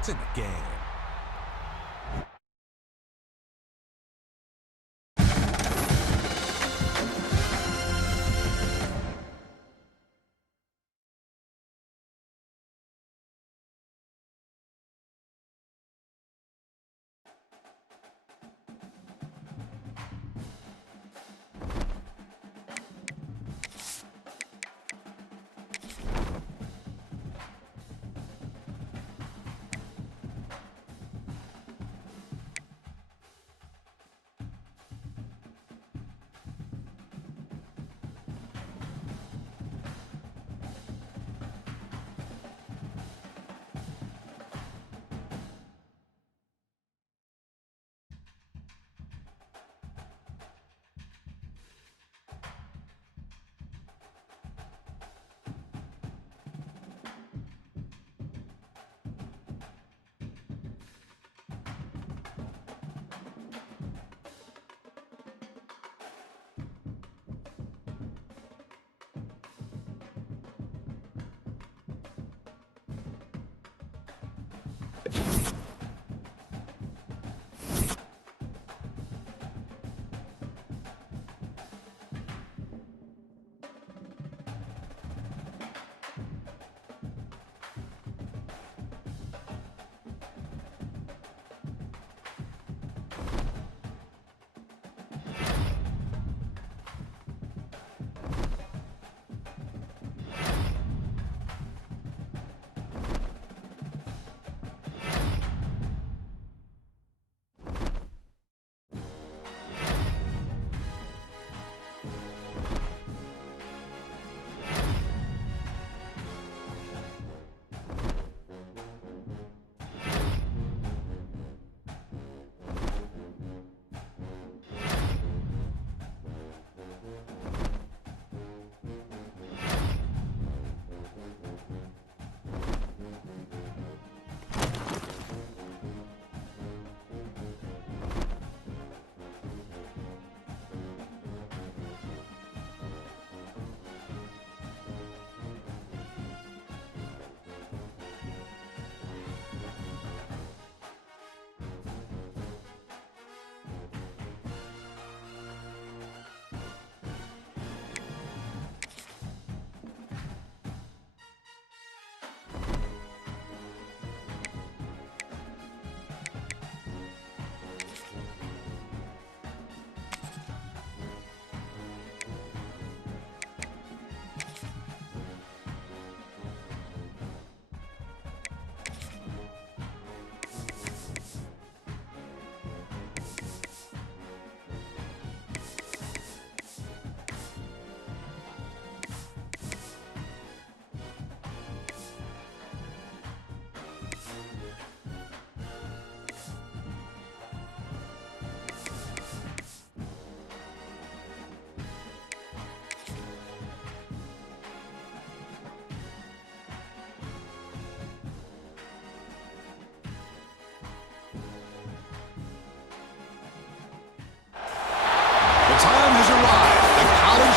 points in the game.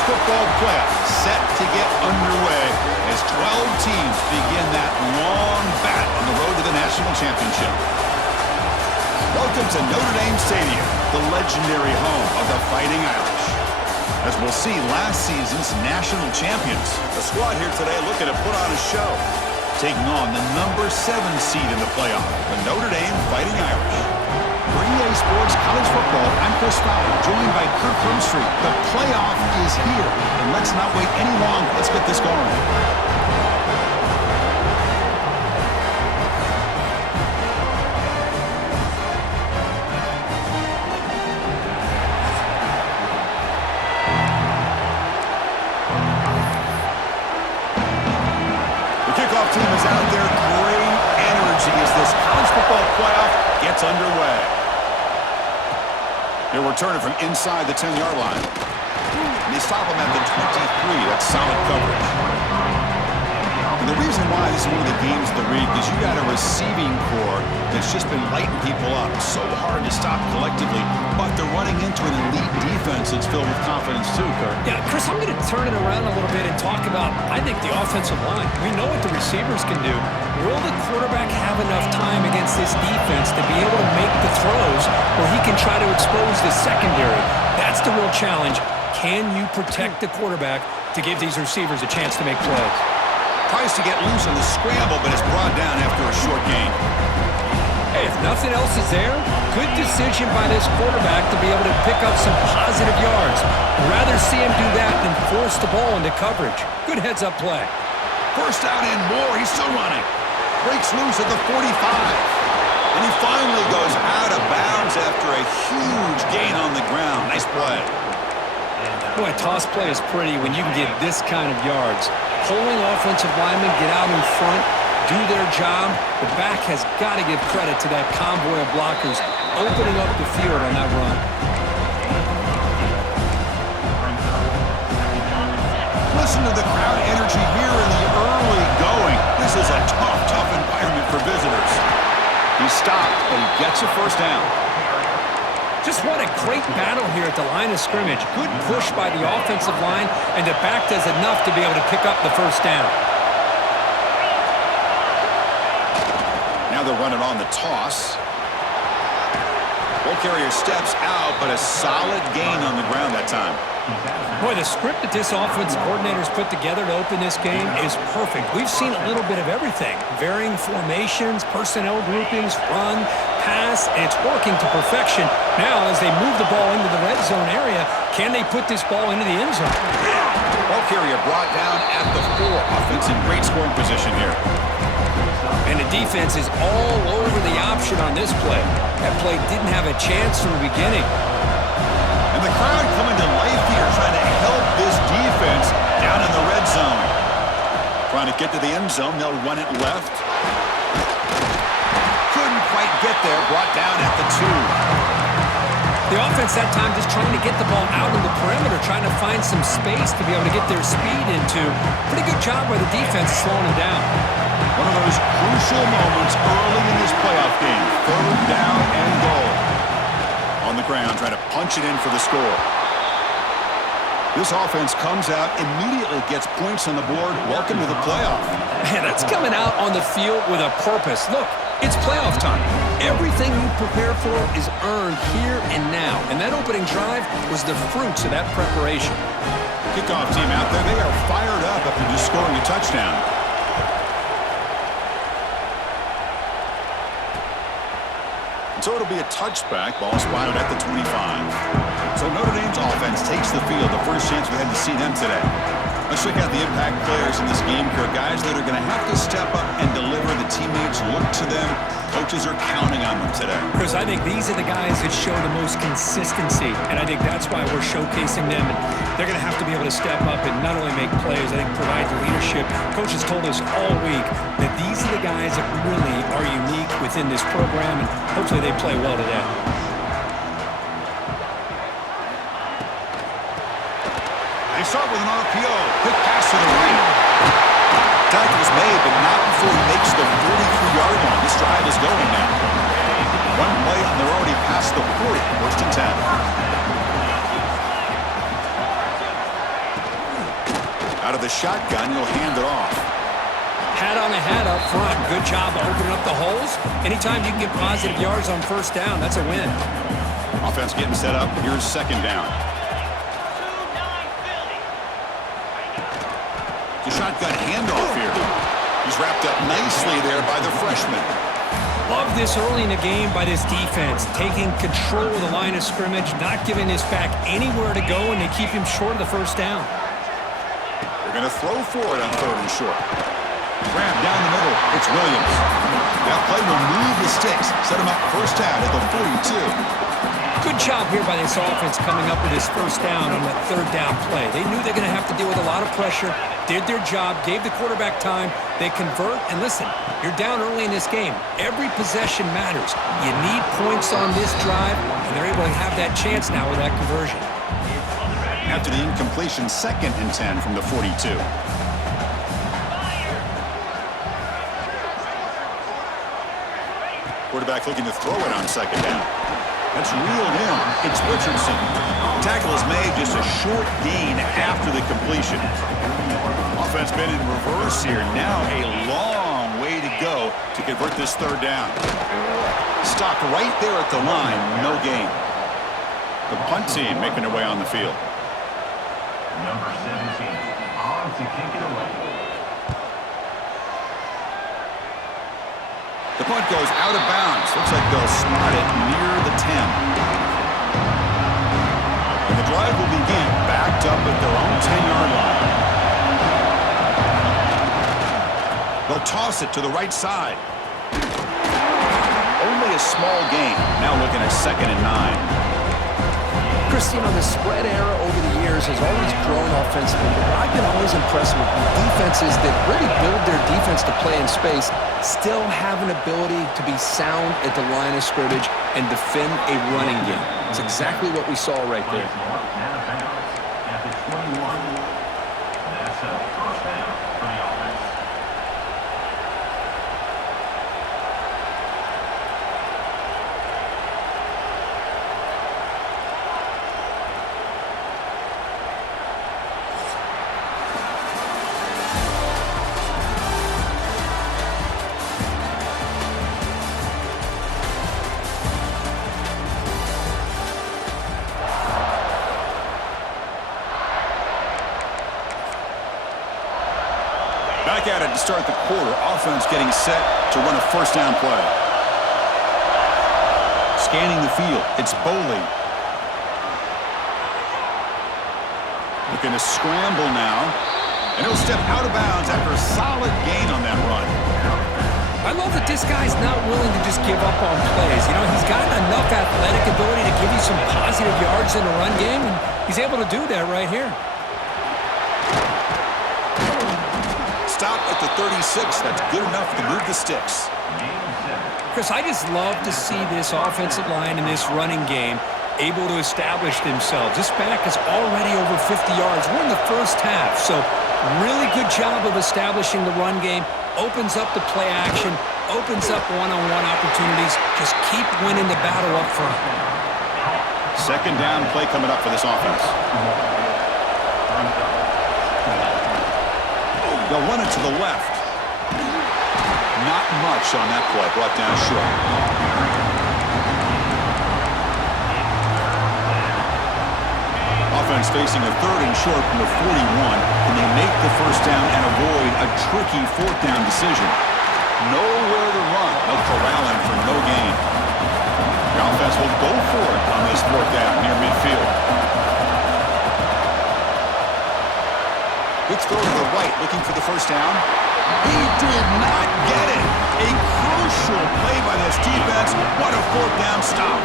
Football playoff set to get underway as 12 teams begin that long battle on the road to the national championship. Welcome to Notre Dame Stadium, the legendary home of the Fighting Irish. As we'll see, last season's national champions. The squad here today looking to put on a show, taking on the number 7 seed in the playoff, the Notre Dame Fighting Irish. For EA Sports College Football, I'm Chris Fowler, joined by Kirk Herbstreit. The playoff is here, and let's not wait any longer. Let's get this going. Team is out there. Great energy as this college football playoff gets underway. They'll return it from inside the 10-yard line. And they stop him at the 23. That's solid coverage. And the reason why this is one of the games of the week is you got a receiving core that's just been lighting people up. So hard to stop collectively, but they're running into an elite defense that's filled with confidence too, Kurt. Yeah, Chris, I'm going to turn it around a little bit and talk about, I think, the offensive line. We know what the receivers can do. Will the quarterback have enough time against this defense to be able to make the throws where he can try to expose the secondary? That's the real challenge. Can you protect the quarterback to give these receivers a chance to make plays? Tries to get loose on the scramble, but is brought down after a short gain. Hey, if nothing else is there, good decision by this quarterback to be able to pick up some positive yards. Rather see him do that than force the ball into coverage. Good heads-up play. First down and more. He's still running. Breaks loose at the 45. And he finally goes out of bounds after a huge gain on the ground. Nice play. Boy, toss play is pretty when you can get this kind of yards. Pulling offensive linemen, get out in front, do their job. The back has got to give credit to that convoy of blockers opening up the field on that run. Listen to the crowd energy here in the early going. This is a tough environment for visitors. He's stopped, but he gets a first down. Just what a great battle here at the line of scrimmage. Good push by the offensive line, and the back does enough to be able to pick up the first down. Now they're running on the toss. Ball carrier steps out, but a solid gain on the ground that time. Boy, the script that this offensive coordinator's put together to open this game is perfect. We've seen a little bit of everything. Varying formations, personnel groupings, run, pass, and it's working to perfection. Now, as they move the ball into the red zone area, can they put this ball into the end zone? Ball carrier brought down at the 4. Offense in great scoring position here. And the defense is all over the option on this play. That play didn't have a chance from the beginning. And the crowd coming to life here, trying to help this defense down in the red zone. Trying to get to the end zone, they'll run it left. Couldn't quite get there, brought down at the 2. The offense that time just trying to get the ball out in the perimeter, trying to find some space to be able to get their speed into. Pretty good job by the defense slowing them down. One of those crucial moments early in this playoff game. 3rd down and goal. On the ground, trying to punch it in for the score. This offense comes out, immediately gets points on the board. Welcome to the playoff. Man, that's coming out on the field with a purpose. Look, it's playoff time. Everything you prepare for is earned here and now. And that opening drive was the fruits of that preparation. Kickoff team out there, they are fired up after just scoring a touchdown. So it'll be a touchback. Ball spotted at the 25. So Notre Dame's offense takes the field. The first chance we had to see them today. Let's check out the impact players in this game, Kurt. Guys that are going to have to step up and deliver. The teammates look to them. Coaches are counting on them today. Chris, I think these are the guys that show the most consistency, and I think that's why we're showcasing them. And they're going to have to be able to step up and not only make plays, I think provide the leadership. Coaches told us all week that these are the guys that really are unique within this program, and hopefully they play well today. They start with an RPO. Quick pass to the right. Tackle is made, but not before he makes the 43-yard line. This drive is going now. One play, and they're already past the 40. 1st and 10. Out of the shotgun, he'll hand it off. Hat on a hat up front. Good job opening up the holes. Anytime you can get positive yards on 1st down, that's a win. Offense getting set up. Here's 2nd down. The shotgun handoff here. He's wrapped up nicely there by the freshman. Love this early in the game by this defense, taking control of the line of scrimmage, not giving this back anywhere to go, and they keep him short of the 1st down. They're going to throw for it on 3rd and short. Grab down the middle. It's Williams. That play will move the sticks. Set him up 1st down at the 42. Good job here by this offense coming up with this 1st down on that 3rd down play. They knew they're going to have to deal with a lot of pressure, did their job, gave the quarterback time. They convert, and listen, you're down early in this game. Every possession matters. You need points on this drive, and they're able to have that chance now with that conversion. After the incompletion, 2nd and 10 from the 42. Quarterback looking to throw it on second down. That's reeled in. It's Richardson. The tackle is made just a short gain after the completion. Offense been in reverse here. Now a long way to go to convert this third down. Stopped right there at the line. No gain. The punt team making their way on the field. Number 17, on to kick it away. The punt goes out of bounds. Looks like they'll spot it near the 10. And the drive will begin backed up at their own 10-yard line. They'll toss it to the right side. Only a small gain. Now looking at 2nd and 9. Christine, the spread era over the years has always grown offensively, but I've been always impressed with defenses that really build their defense to play in space, still have an ability to be sound at the line of scrimmage and defend a running game. It's exactly what we saw right there. At the 21, that's a first down for the offense. Back at it to start the quarter. Offense getting set to run a first down play. Scanning the field. It's Boley. Looking to scramble now. And he'll step out of bounds after a solid gain on that run. I love that this guy's not willing to just give up on plays. You know, he's got enough athletic ability to give you some positive yards in the run game, and he's able to do that right here. Stop at the 36. That's good enough to move the sticks. Chris, I just love to see this offensive line and this running game able to establish themselves. This back is already over 50 yards. We're in the first half, so really good job of establishing the run game. Opens up the play action, opens up one-on-one opportunities. Just keep winning the battle up front. Second down play coming up for this offense. They'll run it to the left. Not much on that play. Brought down short. Offense facing a 3rd and short from the 41. Can they make the first down and avoid a tricky 4th down decision? Nowhere to run. They'll corral him for no gain. The offense will go for it on this 4th down near midfield. Quick throw to the right, looking for the first down. He did not get it. A crucial play by this defense. What a 4th down stop.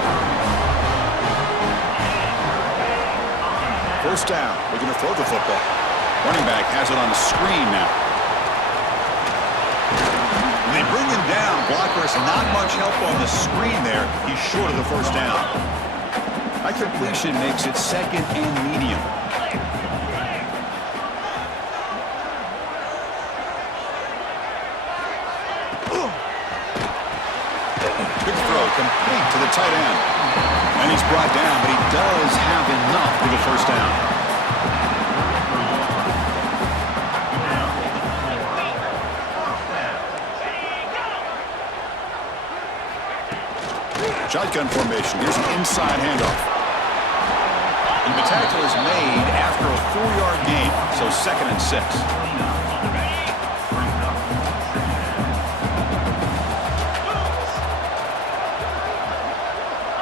First down, looking to throw the football. Running back has it on the screen now. They bring him down. Blockers, not much help on the screen there. He's short of the first down. That completion makes it 2nd and medium. Good throw, complete to the tight end. And he's brought down, but he does have enough for the first down. Shotgun formation. Here's an inside handoff. And the tackle is made after a 4-yard gain, so 2nd and 6.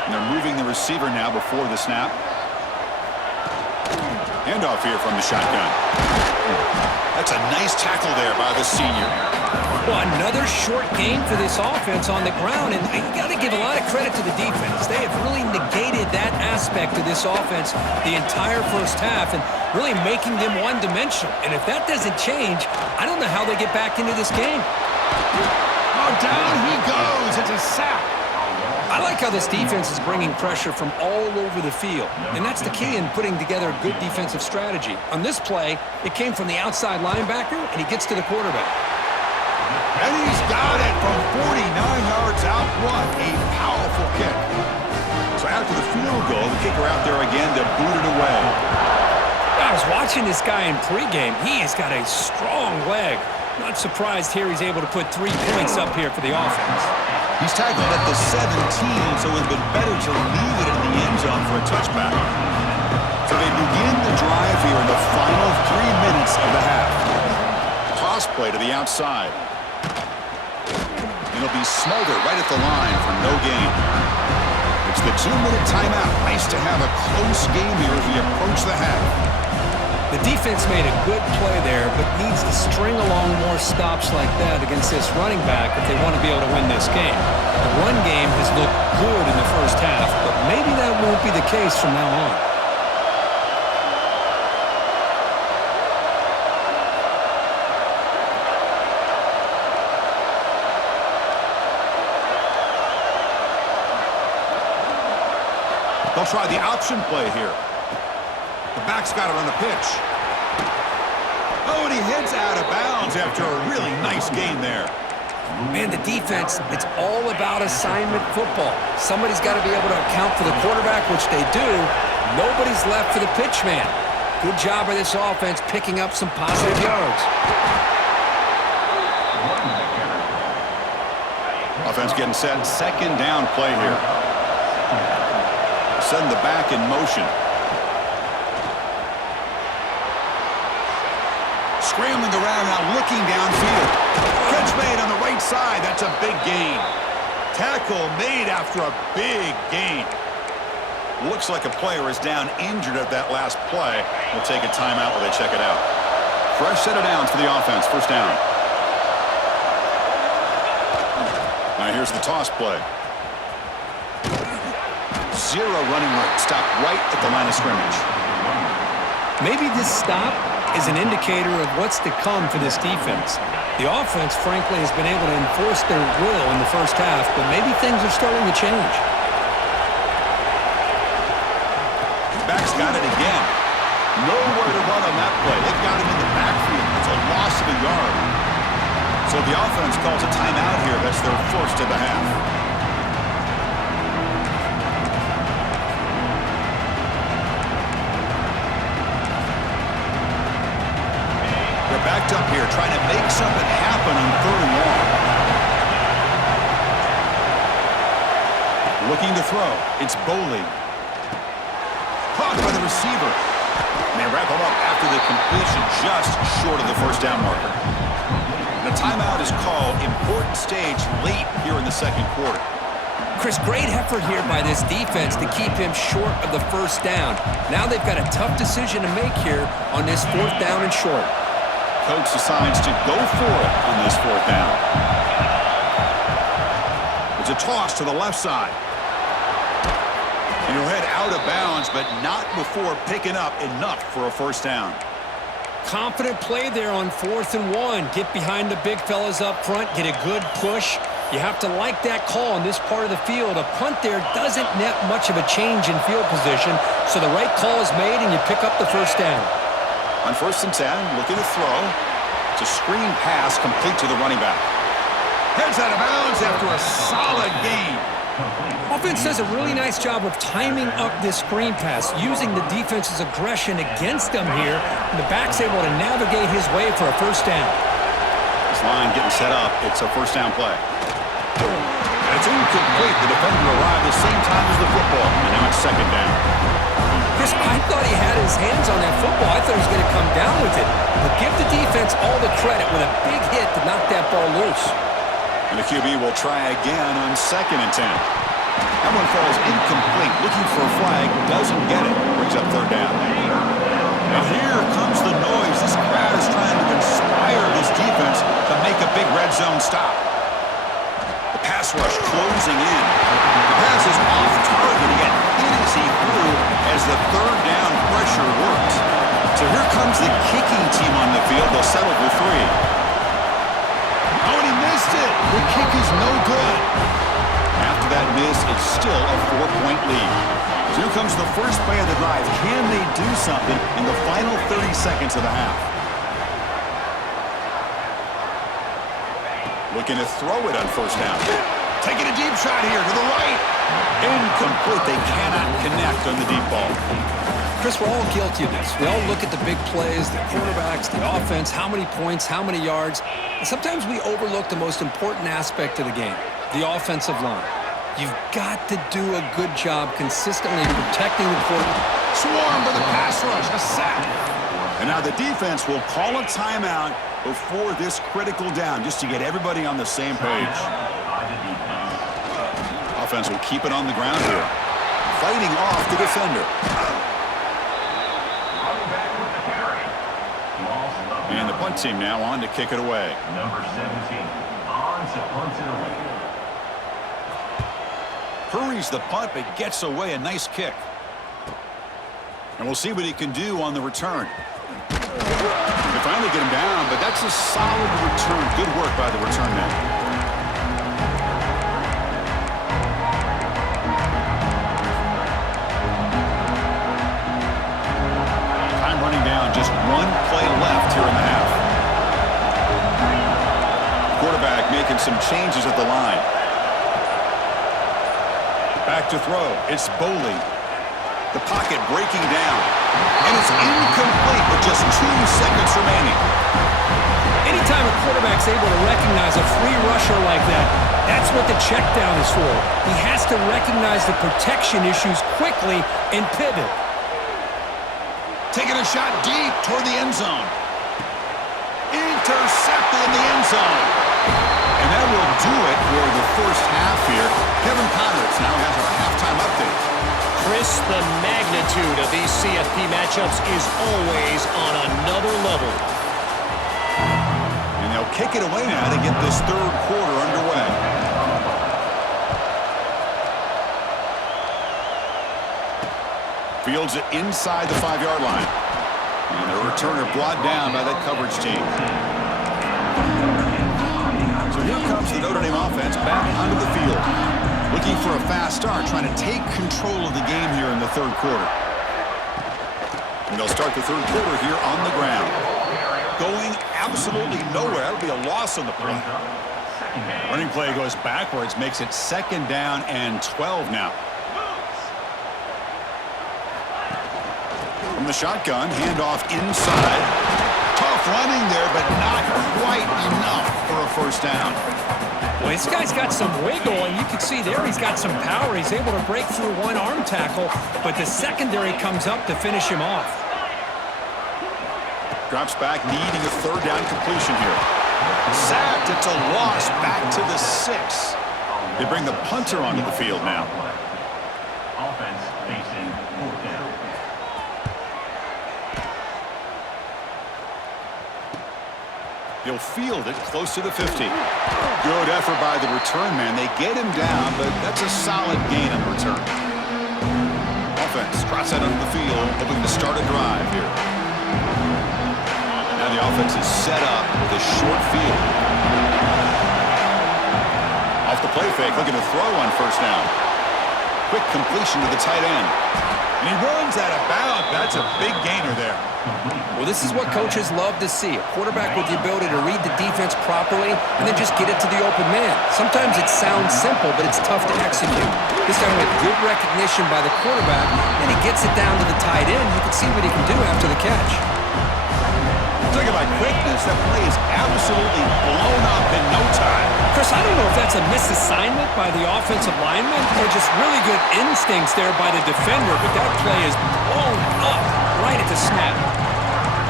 And they're moving the receiver now before the snap. Handoff here from the shotgun. That's a nice tackle there by the senior. Well, another short game for this offense on the ground, and you got to give a lot of credit to the defense. They have really negated that aspect of this offense the entire first half and really making them one-dimensional. And if that doesn't change, I don't know how they get back into this game. Oh, down he goes. It's a sack. I like how this defense is bringing pressure from all over the field, and that's the key in putting together a good defensive strategy. On this play, it came from the outside linebacker, and he gets to the quarterback. And he's got it from 49 yards out. What a powerful kick. So after the field goal, the kicker out there again to boot it away. I was watching this guy in pregame. He has got a strong leg. Not surprised here he's able to put 3 points up here for the offense. He's tackled at the 17, so it would have been better to leave it in the end zone for a touchback. So they begin the drive here in the final 3 minutes of the half. Toss play to the outside. It'll be Smolder right at the line for no gain. It's the 2-minute timeout. Nice to have a close game here as we approach the half. The defense made a good play there, but needs to string along more stops like that against this running back if they want to be able to win this game. The run game has looked good in the first half, but maybe that won't be the case from now on. They'll try the option play here. The back's got it on the pitch. Oh, and he heads out of bounds after a really nice gain there. Man, the defense, it's all about assignment football. Somebody's got to be able to account for the quarterback, which they do. Nobody's left for the pitch man. Good job of this offense picking up some positive yards. Offense getting set. Second down play here. Send the back in motion. Scrambling around now, looking downfield. Catch made on the right side. That's a big gain. Tackle made after a big gain. Looks like a player is down injured at that last play. We'll take a timeout while they check it out. Fresh set of downs for the offense. First down. Now here's the toss play. Zero running room. Stop right at the line of scrimmage. Maybe this stop is an indicator of what's to come for this defense. The offense, frankly, has been able to enforce their will in the first half, but maybe things are starting to change. Back's got it again. Nowhere to run on that play. They've got him in the backfield. It's a loss of a yard. So the offense calls a timeout here. That's their first of the half. Backed up here, trying to make something happen on 3rd and long. Looking to throw. It's Boley. Caught by the receiver. And they wrap him up after the completion just short of the first down marker. The timeout is called. Important stage late here in the second quarter. Chris, great effort here by this defense to keep him short of the first down. Now they've got a tough decision to make here on this 4th down and short. Coach decides to go for it on this 4th down. It's a toss to the left side. And he'll head out of bounds, but not before picking up enough for a first down. Confident play there on 4th and 1. Get behind the big fellas up front, get a good push. You have to like that call in this part of the field. A punt there doesn't net much of a change in field position, so the right call is made and you pick up the first down. On 1st and 10, looking to throw. It's a screen pass complete to the running back. Heads out of bounds after a solid gain. Offense does a really nice job of timing up this screen pass, using the defense's aggression against them here. And the back's able to navigate his way for a first down. This line getting set up. It's a first down play. And it's incomplete. The defender arrived the same time as the football. And now it's second down. Chris, I thought he had his hands on that football. I thought he was going to come down with it. But give the defense all the credit with a big hit to knock that ball loose. And the QB will try again on 2nd and 10. That one falls incomplete. Looking for a flag. Doesn't get it. Brings up 3rd down. And here comes the noise. This crowd is trying to inspire this defense to make a big red zone stop. The pass rush closing in. The pass is off target. He got hit as he threw as the 3rd down pressure works. So here comes the kicking team on the field. They'll settle for 3. Oh, and he missed it. The kick is no good. After that miss, it's still a 4-point lead. So here comes the first play of the drive. Can they do something in the final 30 seconds of the half? Looking to throw it on first down. Taking a deep shot here to the right. Incomplete. They cannot connect on the deep ball. Chris, we're all guilty of this. We all look at the big plays, the quarterbacks, the offense, how many points, how many yards. And sometimes we overlook the most important aspect of the game, the offensive line. You've got to do a good job consistently protecting the quarterback. Swarm for the pass rush. A sack. And now the defense will call a timeout before this critical down, just to get everybody on the same page. Offense will keep it on the ground here. Fighting off the defender. And the punt team now on to kick it away. Number 17 on to punt it away. Hurries the punt, but gets away a nice kick. And we'll see what he can do on the return. They finally get him down, but that's a solid return. Good work by the return man. Time running down, just one play left here in the half. Quarterback making some changes at the line. Back to throw. It's Boley. The pocket breaking down. And it's incomplete with just 2 seconds remaining. Anytime a quarterback's able to recognize a free rusher like that, that's what the check down is for. He has to recognize the protection issues quickly and pivot. Taking a shot deep toward the end zone. Intercepted in the end zone. And that will do it for the first half here. Kevin Connors now has our halftime update. Chris, the magnitude of these CFP matchups is always on another level. And they'll kick it away now to get this third quarter underway. Fields it inside the 5-yard line. And the returner brought down by that coverage team. So here comes the Notre Dame offense back onto the field. Looking for a fast start, trying to take control of the game here in the third quarter. And they'll start the third quarter here on the ground. Going absolutely nowhere. That'll be a loss on the play. Running play goes backwards, makes it 2nd down and 12 now. From the shotgun, handoff inside. Tough running there, but not quite enough for a first down. Well, this guy's got some wiggle, and you can see there he's got some power. He's able to break through one arm tackle, but the secondary comes up to finish him off. Drops back, needing a 3rd down completion here. Sacked, it's a loss, back to the 6. They bring the punter onto the field now. Offense facing 4th down. He'll field it close to the 50. Good effort by the return man. They get him down, but that's a solid gain on the return. Offense trots out onto the field, hoping to start a drive here. Now the offense is set up with a short field. Off the play fake, looking to throw on first down. Quick completion to the tight end. And he runs out of bounds. That's a big gainer there. Well, this is what coaches love to see. A quarterback with the ability to read the defense properly and then just get it to the open man. Sometimes it sounds simple, but it's tough to execute. This time with good recognition by the quarterback, and he gets it down to the tight end. You can see what he can do after the catch. Talking about quickness, that play is absolutely blown up in no time. Chris, I don't know if that's a misassignment by the offensive lineman or just really good instincts there by the defender, but that play is blown up right at the snap.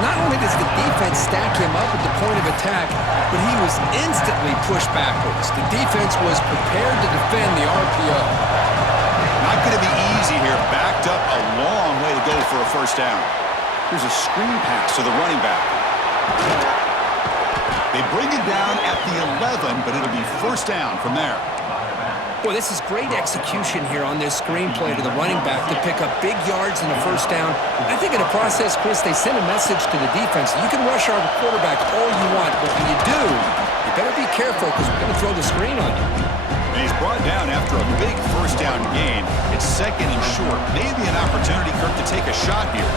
Not only does the defense stack him up at the point of attack, but he was instantly pushed backwards. The defense was prepared to defend the RPO. Not going to be easy here. Backed up a long way to go for a first down. Here's a screen pass to the running back. They bring it down at the 11, but it'll be first down from there. Boy, this is great execution here on this screenplay to the running back to pick up big yards in the first down. I think in the process, Chris, they send a message to the defense. You can rush our quarterback all you want, but when you do, you better be careful because we're going to throw the screen on you. And he's brought down after a big first down gain. It's 2nd and short. Maybe an opportunity, Kirk, to take a shot here.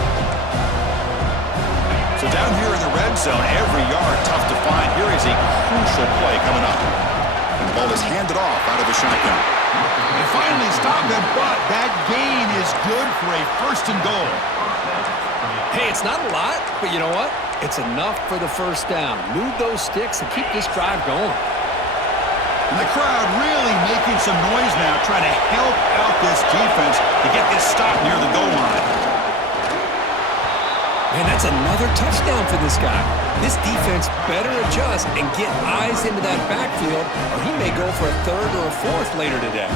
So down here in the red zone. Every yard tough to find. Here is a crucial play coming up. And the ball is handed off out of the shotgun. They finally stop him, but that gain is good for a 1st and goal. Hey, it's not a lot, but you know what? It's enough for the first down. Move those sticks and keep this drive going. And the crowd really making some noise now, trying to help out this defense to get this stop near the goal line. Man, that's another touchdown for this guy. This defense better adjust and get eyes into that backfield, or he may go for a 3rd or a 4th later today.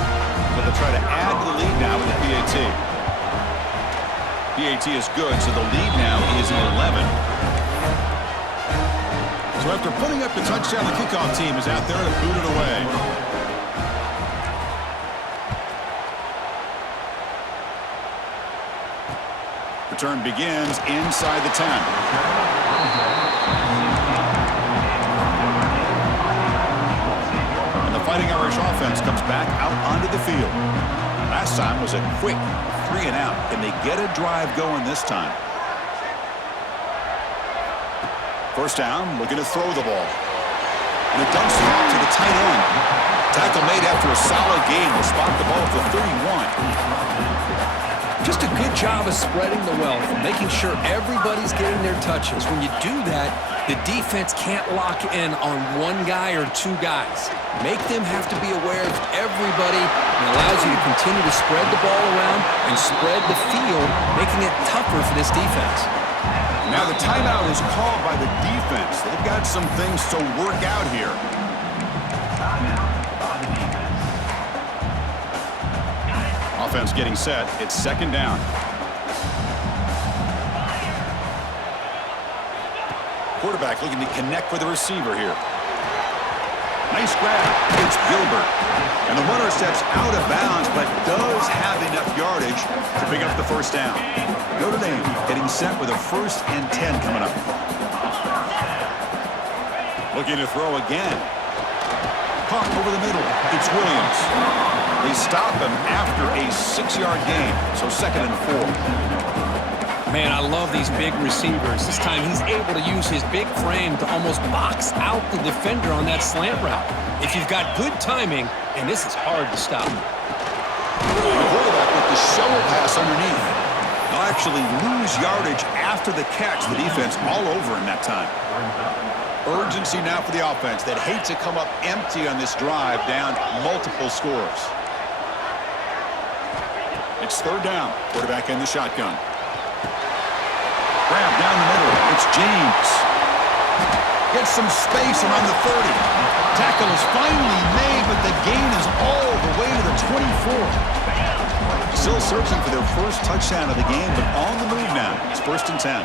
So they'll try to add to the lead now with the PAT. PAT is good, so the lead now is 11. So after putting up the touchdown, the kickoff team is out there to boot it away. Return begins inside the 10. And the Fighting Irish offense comes back out onto the field. Last time was a quick 3 and out. Can they get a drive going this time? First down, looking to throw the ball. And it dumps it off to the tight end. Tackle made after a solid gain will spot the ball at the 31. Just a good job of spreading the wealth, making sure everybody's getting their touches. When you do that, the defense can't lock in on one guy or 2 guys. Make them have to be aware of everybody, and allows you to continue to spread the ball around and spread the field, making it tougher for this defense. Now the timeout is called by the defense. They've got some things to work out here. Offense getting set. It's 2nd down. Quarterback looking to connect with the receiver here. Nice grab. It's Gilbert. And the runner steps out of bounds, but does have enough yardage to pick up the first down. Notre Dame getting set with a 1st and 10 coming up. Looking to throw again. Caught over the middle. It's Williams. They stop him after a 6-yard gain, so 2nd and 4. Man, I love these big receivers. This time he's able to use his big frame to almost box out the defender on that slant route. If you've got good timing, and this is hard to stop. The quarterback with the shovel pass underneath. They'll actually lose yardage after the catch. The defense all over in that time. Urgency now for the offense that hate to come up empty on this drive, down multiple scores. It's 3rd down. Quarterback in the shotgun. Grab down the middle. It's James. Gets some space around the 30. Tackle is finally made, but the gain is all the way to the 24. Still searching for their first touchdown of the game, but on the move now. It's 1st and 10.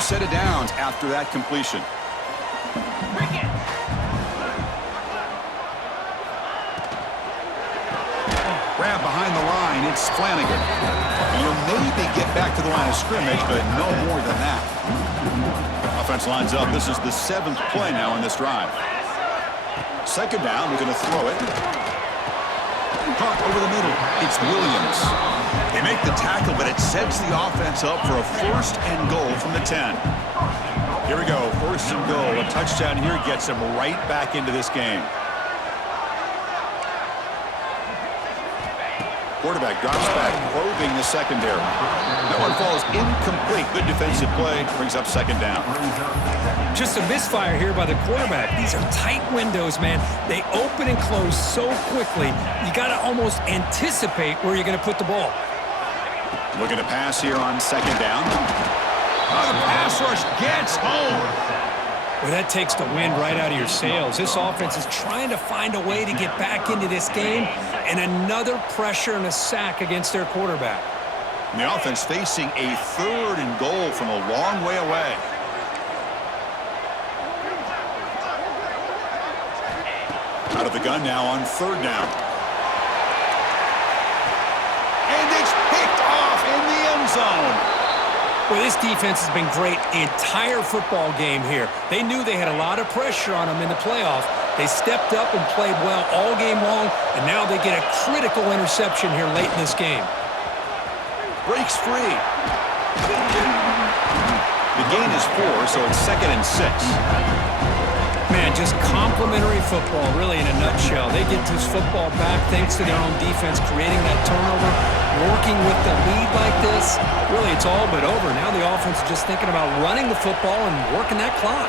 Set of downs after that completion. Grab behind the line. It's Flanagan. You'll maybe get back to the line of scrimmage, but no more than that. Offense lines up. This is the 7th play now in this drive. 2nd down. We're going to throw it. Caught over the middle. It's Williams. They make the tackle, but it sets the offense up for a 1st and goal from the 10. Here we go, 1st and goal. A touchdown here gets them right back into this game. Quarterback drops back, probing the secondary. That one falls incomplete. Good defensive play, brings up 2nd down. Just a misfire here by the quarterback. These are tight windows, man. They open and close so quickly. You got to almost anticipate where you're going to put the ball. Looking to pass here on 2nd down. The pass rush gets home. Well, that takes the wind right out of your sails. This offense is trying to find a way to get back into this game, and another pressure and a sack against their quarterback. And the offense facing a 3rd and goal from a long way away. Out of the gun now on third down. And it's picked off in the end zone. Well, this defense has been great the entire football game here. They knew they had a lot of pressure on them in the playoff. They stepped up and played well all game long, and now they get a critical interception here late in this game. Breaks free. The gain is 4, so it's 2nd and 6. Man, just complimentary football, really, in a nutshell. They get this football back thanks to their own defense, creating that turnover, working with the lead like this. Really, it's all but over. Now the offense is just thinking about running the football and working that clock.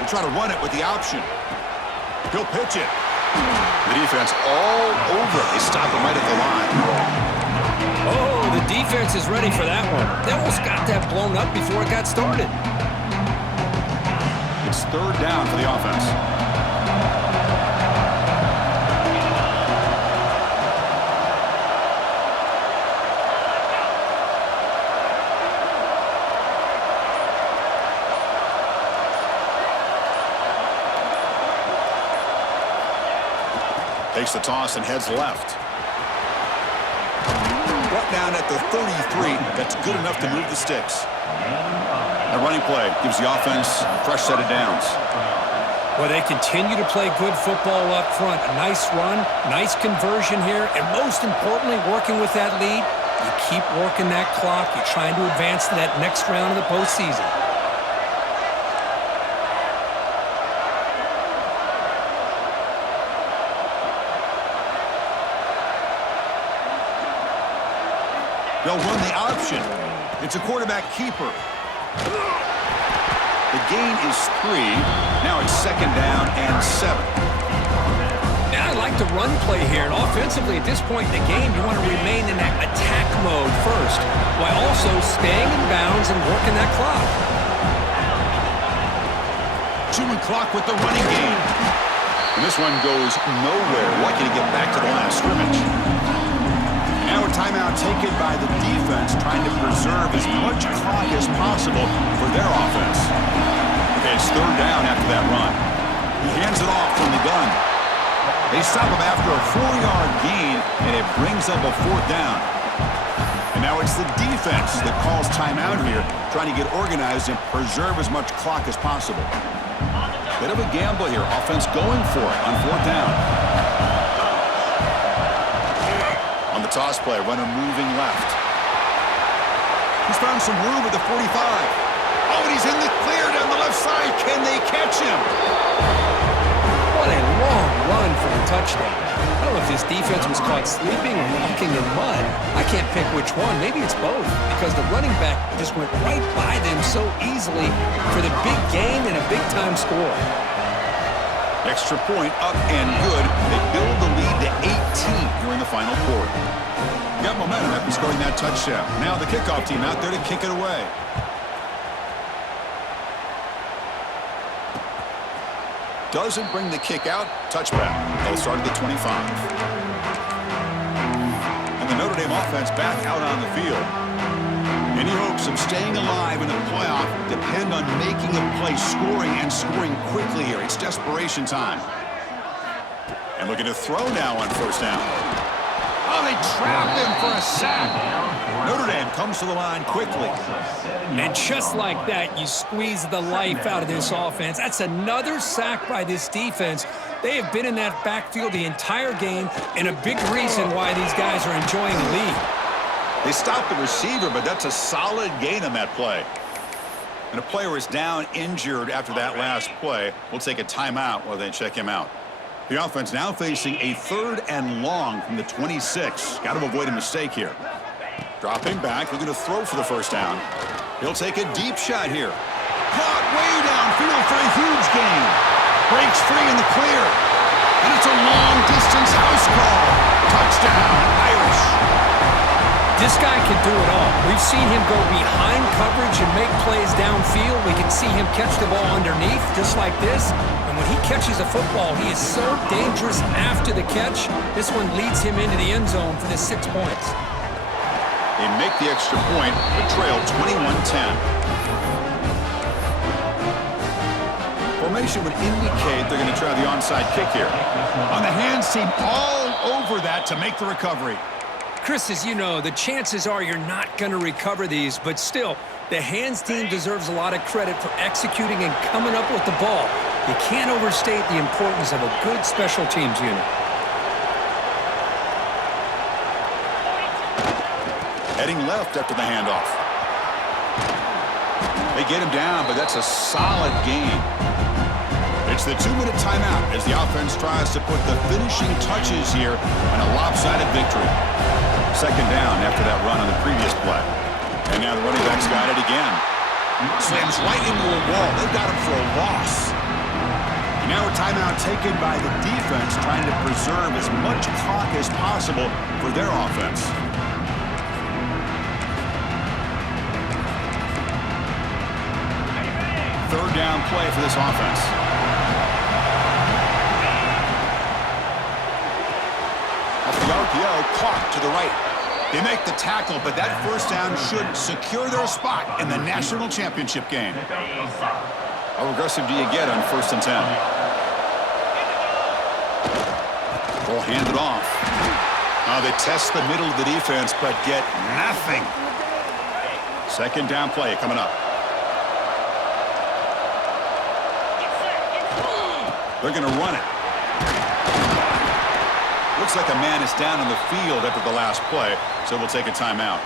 They try to run it with the option. He'll pitch it. The defense all over. They stop him right at the line. Oh, the defense is ready for that one. They almost got that blown up before it got started. It's third down for the offense. Takes the toss and heads left. Brought down at the 33. That's good enough to move the sticks. A running play gives the offense a fresh set of downs. Well, they continue to play good football up front. A nice run, nice conversion here, and most importantly, working with that lead, you keep working that clock. You're trying to advance to that next round of the postseason. They'll run the option. It's a quarterback keeper. The gain is 3. Now it's 2nd down and 7. Now I like the run play here. And offensively, at this point in the game, you want to remain in that attack mode first, while also staying in bounds and working that clock. Chewing clock with the running game. And this one goes nowhere. Lucky to get back to the line of scrimmage. Now a timeout taken by the defense, trying to preserve as much clock as possible for their offense. Okay, it's third down after that run. He hands it off from the gun. They stop him after a 4-yard gain, and it brings up a 4th down. And now it's the defense that calls timeout here, trying to get organized and preserve as much clock as possible. Bit of a gamble here. Offense going for it on 4th down. On the toss play, runner moving left. He's found some room at the 45. Oh, and he's in the clear down the left side. Can they catch him? What a long run for the touchdown. I don't know if this defense was caught sleeping or walking in mud. I can't pick which one. Maybe it's both, because the running back just went right by them so easily for the big gain and a big-time score. Extra point up and good. They build the lead to 18 here in the final quarter. Got momentum after scoring that touchdown. Now the kickoff team out there to kick it away. Doesn't bring the kick out. Touchback. They'll start at the 25. And the Notre Dame offense back out on the field. Any hopes of staying alive in the playoff depend on making a play, scoring, and scoring quickly here. It's desperation time. And looking to throw now on first down. Oh, they trap him for a sack. Notre Dame comes to the line quickly. And just like that, you squeeze the life out of this offense. That's another sack by this defense. They have been in that backfield the entire game, and a big reason why these guys are enjoying the lead. They stopped the receiver, but that's a solid gain on that play. And a player is down injured after that last play. We'll take a timeout while they check him out. The offense now facing a 3rd and long from the 26. Got to avoid a mistake here. Dropping back, looking to throw for the first down. He'll take a deep shot here. Caught way downfield for a huge gain. Breaks free in the clear. And it's a long-distance house call. Touchdown, Irish. This guy can do it all. We've seen him go behind coverage and make plays downfield. We can see him catch the ball underneath, just like this. And when he catches a football, he is so dangerous after the catch. This one leads him into the end zone for the 6 points. They make the extra point, but trail 21-10. Formation would indicate they're going to try the onside kick here. On the hands team, all over that to make the recovery. Chris, as you know, the chances are you're not going to recover these, but still, the hands team deserves a lot of credit for executing and coming up with the ball. You can't overstate the importance of a good special teams unit. Heading left after the handoff. They get him down, but that's a solid gain. It's the 2-minute timeout as the offense tries to put the finishing touches here on a lopsided victory. Second down after that run on the previous play. And now the running back's got it again. Slams right into a wall. They've got him for a loss. And now a timeout taken by the defense, trying to preserve as much clock as possible for their offense. Third down play for this offense. Off the RPO, caught to the right. They make the tackle, but that first down should secure their spot in the national championship game. How aggressive do you get on 1st and 10? Ball handed off. Now they test the middle of the defense, but get nothing. Second down play coming up. They're going to run it. Looks like a man is down on the field after the last play, so we'll take a timeout.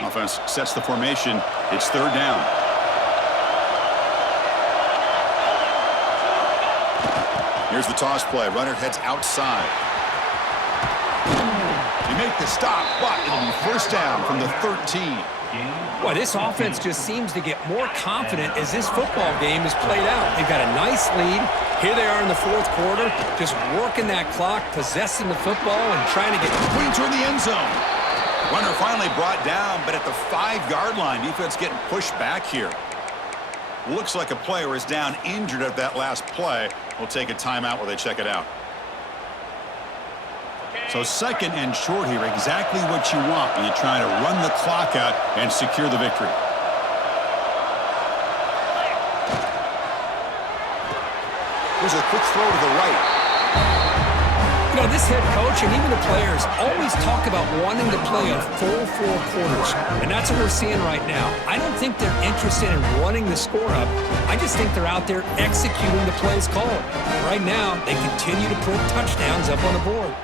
Offense sets the formation. It's third down. Here's the toss play. Runner heads outside. You make the stop, but it'll be first down from the 13. Boy, this offense just seems to get more confident as this football game is played out. They've got a nice lead. Here they are in the fourth quarter, just working that clock, possessing the football, and trying to get Putting toward the end zone. Runner finally brought down, but at the 5-yard line, defense getting pushed back here. Looks like a player is down injured at that last play. We'll take a timeout while they check it out. So second and short here, exactly what you want when you're trying to run the clock out and secure the victory. There's a quick throw to the right. You know, this head coach and even the players always talk about wanting to play a full 4 quarters, and that's what we're seeing right now. I don't think they're interested in running the score up. I just think they're out there executing the plays called. Right now, they continue to put touchdowns up on the board.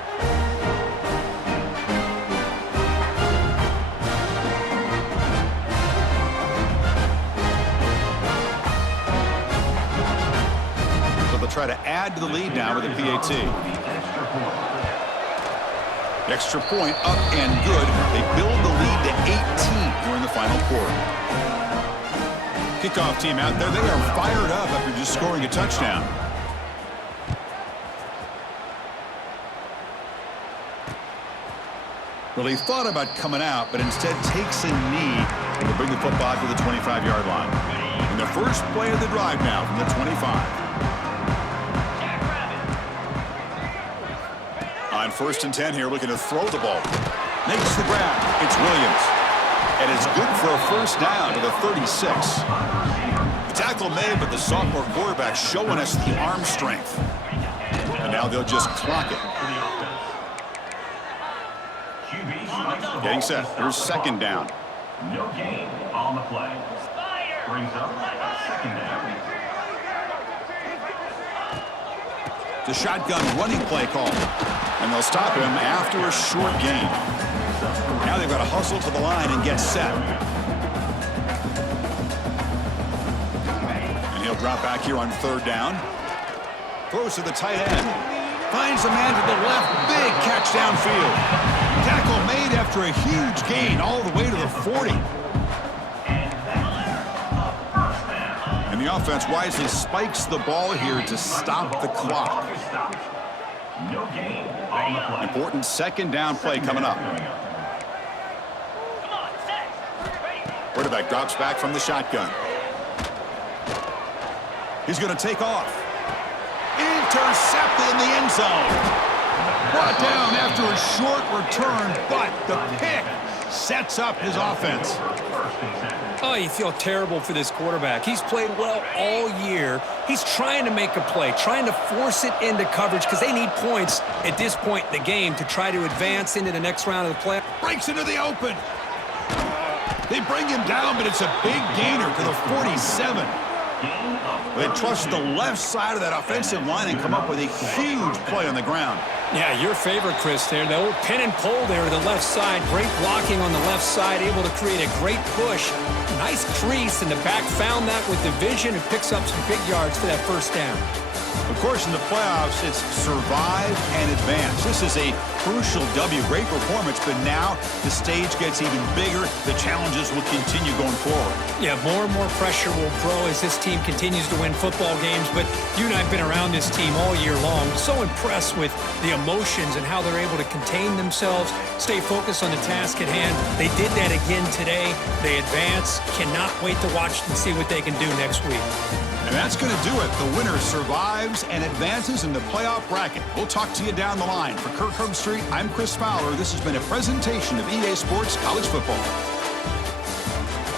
Try to add to the lead now with a PAT. Extra point up and good. They build the lead to 18 during the final quarter. Kickoff team out there. They are fired up after just scoring a touchdown. Well, he thought about coming out, but instead takes a knee and will bring the football to the 25-yard line. And the first play of the drive now from the 25. On 1st and 10 here, looking to throw the ball. Makes the grab. It's Williams. And it's good for a first down to the 36. The tackle made, but the sophomore quarterback showing us the arm strength. And now they'll just clock it. Getting set. Here's second down. No gain on the play. Brings up second down. The shotgun running play call. And they'll stop him after a short gain. Now they've got to hustle to the line and get set. And he'll drop back here on third down. Throws to the tight end. Finds a man to the left. Big catch downfield. Tackle made after a huge gain all the way to the 40. And the offense wisely spikes the ball here to stop the clock. No gain on the play. Important second down play coming up. Quarterback drops back from the shotgun. He's going to take off. Intercepted in the end zone. Brought down after a short return, but the pick sets up his offense. Oh, you feel terrible for this quarterback. He's played well all year. He's trying to make a play, trying to force it into coverage because they need points at this point in the game to try to advance into the next round of the play. Breaks into the open. They bring him down, but it's a big gainer to the 47. They trust the left side of that offensive line and come up with a huge play on the ground. Yeah, your favorite, Chris, there. The old pin and pull there to the left side. Great blocking on the left side, able to create a great push. Nice crease, and the back found that with the vision and picks up some big yards for that first down. Of course, in the playoffs, it's survive and advance. This is a crucial W. Great performance, but now the stage gets even bigger. The challenges will continue going forward. Yeah, more and more pressure will grow as this team continues to win football games, but you and I have been around this team all year long. So impressed with the emotions and how they're able to contain themselves, stay focused on the task at hand. They did that again today. They advance. Cannot wait to watch and see what they can do next week. And that's going to do it. The winner survives and advances in the playoff bracket. We'll talk to you down the line. For Kirk Herbstreit, I'm Chris Fowler. This has been a presentation of EA Sports College Football.